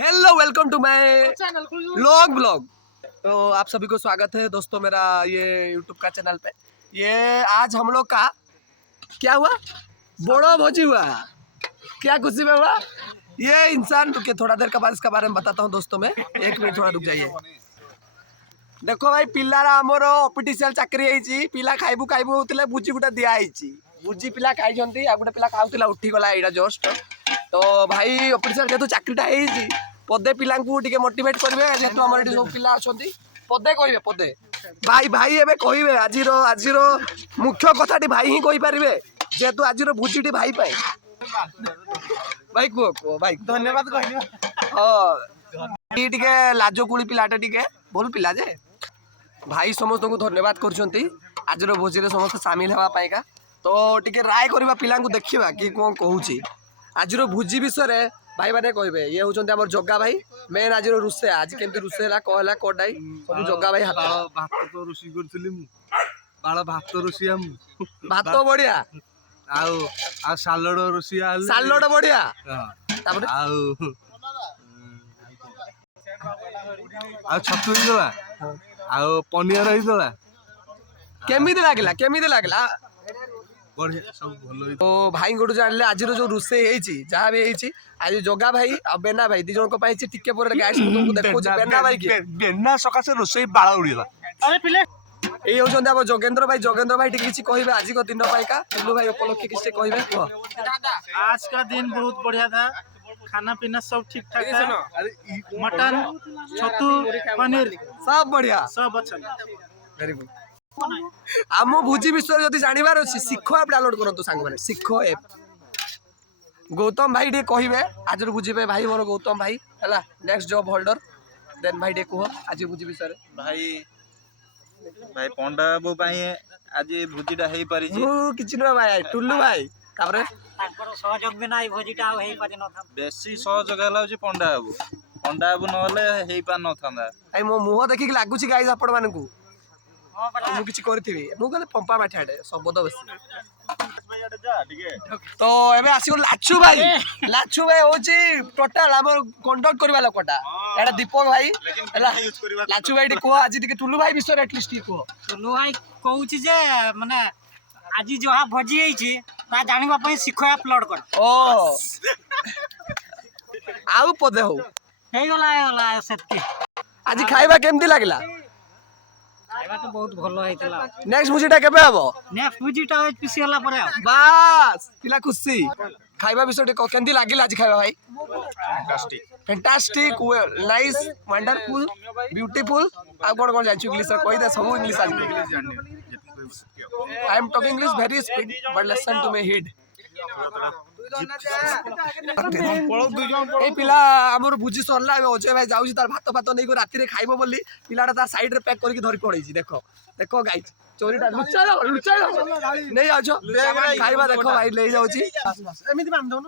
Hello welcome to my long blog. तो आप सभी को स्वागत है दोस्तों मेरा ये यूट्यूब का चैनल पे। ये आज हम लोग का क्या हुआ, बड़ा भोजी हुआ। क्या खुशी में हुआ ये इंसान। रुके थोड़ा देर के बाद इसके बारे में बताता हूँ दोस्तों में, एक मिनट थोड़ा रुक जाइए। देखो भाई पिलारा आमर ऑफिशियल चाकरी होती, पिला खाइबू खाइबू होते भुजी गुटा दिखाई, भुजी पिला खाई आ गोटे पिला खाऊला उठीगला यहाँ जस्ट। तो भाई ऑफिशियल जेहतु चाकरीटा होती पदे पिला मोटिवेट करेंगे, जेहतु आम सब पिला अच्छा पदे कहे पदे भाई भाई एवं कहे आज मुख्य कथाटी भाई ही कहींपारे, जेहेतु आज भुजी भाई पाए। भाई कह कह भाई धन्यवाद हाँ टे लाजकुड़ी पिलाटा टे भल पिला जे भाई समस्त को धन्यवाद कर आज भोजी समस्त सामिल होगा। तो टे राय करवा पिला देखा कि कौन कहूँ आज भोजी विषय भाई मैंने कहे ये हूँ आम जगा भाई मेन आज रोषे आज केमती रोषे है कहला कडाई सब जगा भाई हाथ भात तो रोषी करी बाल भात रोषिया भात बढ़िया आ सालड रोषिया सालड बढ़िया छतु पनिर होता केमी लगला बढ़िया सब भल। तो भाई गोटू जानले आज जो रोषे जहाँ भी आज जगा भाई आ बेना भाई दी जन टिके गाइस देखो बेना भाई बेना सकाशे रोषे बाल उड़ीला ये होउछन अब जोगेंद्र भाई किसी कहिबे आज को दिन पाइका टुल्लू भाई उपलक्षे किसी कहिबे कह। आज का दिन बहुत बढ़िया था, खाना पीना सब ठीक ठाक था, मटन छतु पनीर सब बढ़िया सब अच्छा। Very good. आम भोजी विषय जब जानवर अच्छी शिख ऐप डाउनलोड करूँ सांग मैंने शिख ऐप। गौतम भाई टे कहे आज भोजी पे भाई मोर गौतम भाई है नेक्स्ट जॉब होल्डर देन भाई टे कह आज भोजी विषय भाई भाई पंडा बाबू आज भोजीटा हो पारि किछि न भाई टुल्लू भाई तापरे सहयोग बिना भोजीटा हो पारि न था। बेसी सहयोग है पंडा बाबू नहले हो पार न था। भाई मो मुह देखिक लागुछि गाइस आपण मानकू मु किछि करथिबी मु कहले पंपा माठाडे शब्द बसी। तो एबे आसी लाचू भाई होची टोटल हमर कंडक्ट करबा लोकटा एटा दीपक भाई हला लाचू भाई को आज टिके टुल्लू भाई विषय एटलिस्ट को टुल्लू भाई कहूची जे माने आज जहा भोजी होईची ता जानिबा पई शिख अपलोड कर ओ आउ पदे हो गला सेतकी। आज खाइबा केमती लागला खाइबा तो बहुत भलो हेतला। नेक्स्ट भुजीटा केबे हबो नेक्स्ट भोजीटा हो पिसी हला परे बस पिला खुशी खाइबा विषय केमती लागिला आज खाइबा भाई फैंटास्टिक नाइस वंडरफुल ब्यूटीफुल आ कोन कोन जाचु इंग्लिश कहि दे सब इंग्लिश आज I am talking English very speed but listen to me हिड ए पिला हमर भुजी सरला अजय भाई जाउची तार भात भात नै को राती रे खाइबो बोली पिलाटा तार साइड रे पैक करके धरि पड़ैची। देखो देखो गाइस चोरीटा लुचा नै आछो खाइबा देखो भाई ले जाउची एमिति बांध दो न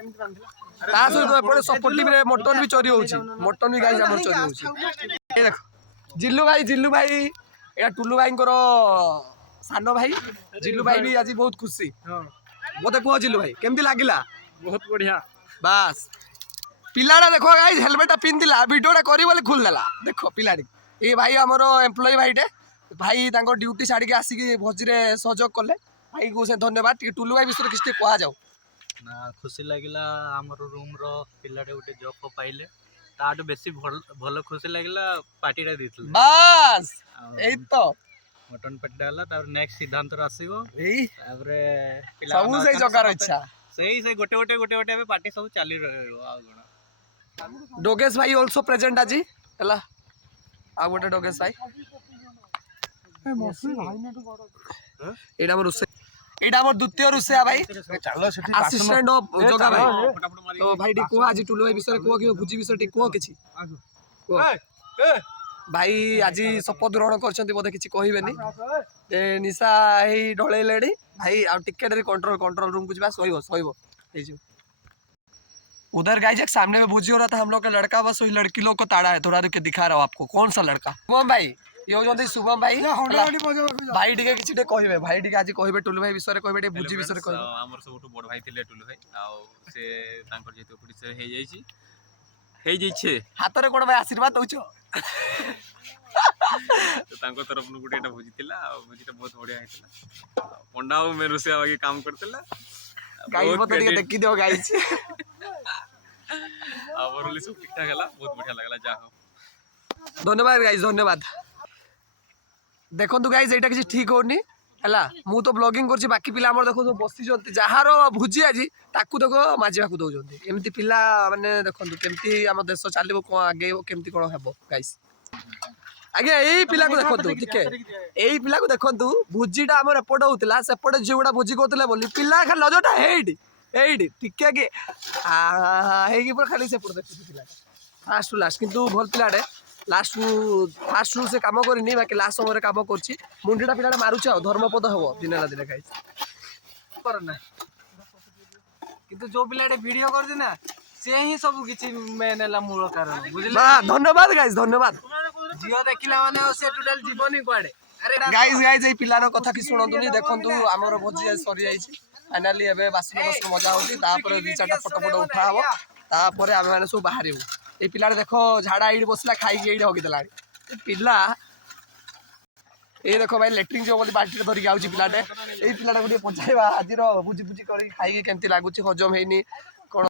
एमिति बांध ता सहित एपटे सपोर्टिव रे मटन भी चोरी होउची मटन भी गाइस हमर चोरी होउची। ए देखो जिल्लू भाई या टुल्लू भाई को सानो भाई जिल्लू भाई भी आज बहुत खुशी मत कह जिल्लू भाई केमती लागिला बहुत बढ़िया। बस पिलाटा देखो गाइस हेलमेट पिंधिला वीडियोटा करी बोले खुल देला देखो पिलाटी ये भाई हमर एम्प्लॉय भाईटे भाई तांको ड्यूटी छाड़ी के आसिक भोजी रे सहयोग कले भाई को से धन्यवाद। टुल्लू भाई विषय किसी कह जाओ ना खुशी लगिला हमर रूम रो पिलाटे गोटे जॉब पाइले ताटू बेसी भल खुशी लगिला पार्टीटा दिथले बस एई तो मटन पार्टीटा हला तार नेक्स्ट सिद्धांत आसीबो एई तारे सब से जगार इच्छा सही गोटे गोटे पार्टी सब चली रहलो आ गण। डोगेश भाई आल्सो प्रेजेंट आज हला आ गोटे डोगेश भाई एटा हमर रुसे एटा हमर द्वितीय रुसे भाई असिस्टेंट ऑफ जगा भाई। तो भाई टी को आज टुल्लू भाई विषय को कि भुजी विषय टी को किछि भाई आज शपथ ग्रहण करछन्ती बोधे किछि कहिबेनी ए निशा हेई ढळेलेडी भाई आ टिकेट रे कंट्रोल रूम को जिबा सोइबो हे जो उधर गाइस एक सामने में भुजी हो रहा था हम लोग का लड़का, बस वही लड़की लोग को ताड़ा है। थोड़ा रुक के दिखा रहा हूं आपको कौन सा लड़का। शुभम भाई ये होजंती शुभम भाई भाई टिके किछि टे कहिबे भाई टिके आज कहिबे टुल्लू भाई विषय रे कहिबे टे भुजी विषय रे कहिबे। हमर सबटु बड़ भाई थिले टुल्लू भाई आ से तांकर जेतो पुलिस हे जाईची ହେଇ ଯାଇଛେ ହାତରେ କୋଣ ଭାଇ ଆଶୀର୍ବାଦ ଦଉଛ ତ ତାଙ୍କ ତରଫରୁ ଗୋଟେ ଏଇଟା ଭୋଜି ଥିଲା ଆଉ ଭୋଜିଟା ବହୁତ ବଢିଆ ହେଇଥିଲା ପଣ୍ଡା ଆଉ ମେ ରୋଷେଇଆ ବାକି କାମ କରିଥିଲା ଗାଈ ମତେ ଟିକେ ଦେଖି ଦିଅ ଗାଇଛି ଆଉ ଓଭରଅଲି ସବୁ ଠିକ ଠାକ ହେଲା ବହୁତ ବଢିଆ ଲାଗିଲା ଯାହା ହଉ ଧନ୍ୟବାଦ ଗାଇज ଧନ୍ୟବାଦ ଦେଖନ୍ତୁ ଗାଇज ଏଇଟା କିଛି ଠିକ ହଉନି ହେଲା ମୁଁ ତ ବ୍ଲଗିଂ କରୁଛି ବାକି ପିଲା ଆମର ଦେଖନ୍ତୁ ବସିଛନ୍ତି ଯାହାର ଭୋଜି ଆଜି ତାକୁ ଦେଖ ମାଜିବାକୁ ଦଉଛନ୍ତି ଏମିତି ପିଲା ମାନେ ଦେଖନ୍ତୁ କେମିତି ଆମ ଦେଶ ଚାଲିବ କଣ ଆଗେଇବ କେମିତି କଣ ହେବ ଗାଇଜ ଆଜ୍ଞା ଏଇ ପିଲାକୁ ଦେଖନ୍ତୁ ଟିକେ ଏଇ ପିଲାକୁ ଦେଖନ୍ତୁ ଭୋଜିଟା ଆମର ଏପଟେ ହଉଥିଲା ସେପଟେ ଝିଅଗୁଡା ଭୋଜି କରୁଥିଲେ ବୋଲି ପିଲା ଖାଲି ନଜରଟା ହେଇଠି ହେଇଠି ଟିକେ କି ହେଇକି ପୁରା ଖାଲି ସେପଟେ ଦେଖୁଛି ପିଲାଟା ଫାଷ୍ଟ ଟୁ ଲାଷ୍ଟ କିନ୍ତୁ ଭଲ ପିଲାଟେ ଫାଷ୍ଟରୁ ସେ କାମ କରିନି ବାକି ଲାଷ୍ଟ ସମୟରେ କାମ କରୁଛି ମୁଣ୍ଡିଟା ପିଲାଟା ମାରୁଛି ଆଉ ଧର୍ମପଦ ହବ ଦିନେ ନା ଦିନେ ଖାଇ କିନ୍ତୁ ଯୋଉ ପିଲାଟେ ଭିଡିଓ କରୁଛି ନା ସେ ହିଁ ସବୁ କିଛି ମେନ୍ ହେଲା ମୂଳ କାରଣ ବୁଝିଲେ ଧନ୍ୟବାଦ ଗାଇଜ ଧନ୍ୟବାଦ ଝିଅ ଦେଖିଲା ମାନେ ଆଉ ସେ ଟୋଟାଲ ଯିବନି କୁଆଡେ ଗାଇଜ ଏଇ ପିଲାର କଥା କି ଶୁଣନ୍ତୁନି ଦେଖନ୍ତୁ ଆମର ଭୋଜି ସରିଯାଇଛି ଫାଇନାଲି ଏବେ ବାସନ ମଜା ହଉଛି ତାପରେ 2-4ଟା ଫଟୋ ଉଠା ହବ ତାପରେ ଆମେ ମାନେ ସବୁ ବାହାରିବୁ ଏଇ ପିଲାଟା ଦେଖ ଝାଡା ଏଇଠି ବସିଲା ଖାଇକି ଏଇଠି ହଗିଦେଲାଣି ପିଲା ଏଇ ଦେଖ ଭାଇ ଲେଟ୍ରିନ୍ ଯିବ ବୋଲି ବାଲ୍ଟିରେ ଧରିକି ଆଉଛି ପିଲାଟେ ଏଇ ପିଲାଟାକୁ ଟିକେ ପଚାରିବା ଆଜିର ଭୋଜି କରିକି ଖାଇକି କେମିତି ଲାଗୁଛି ହଜମ ହେଇନି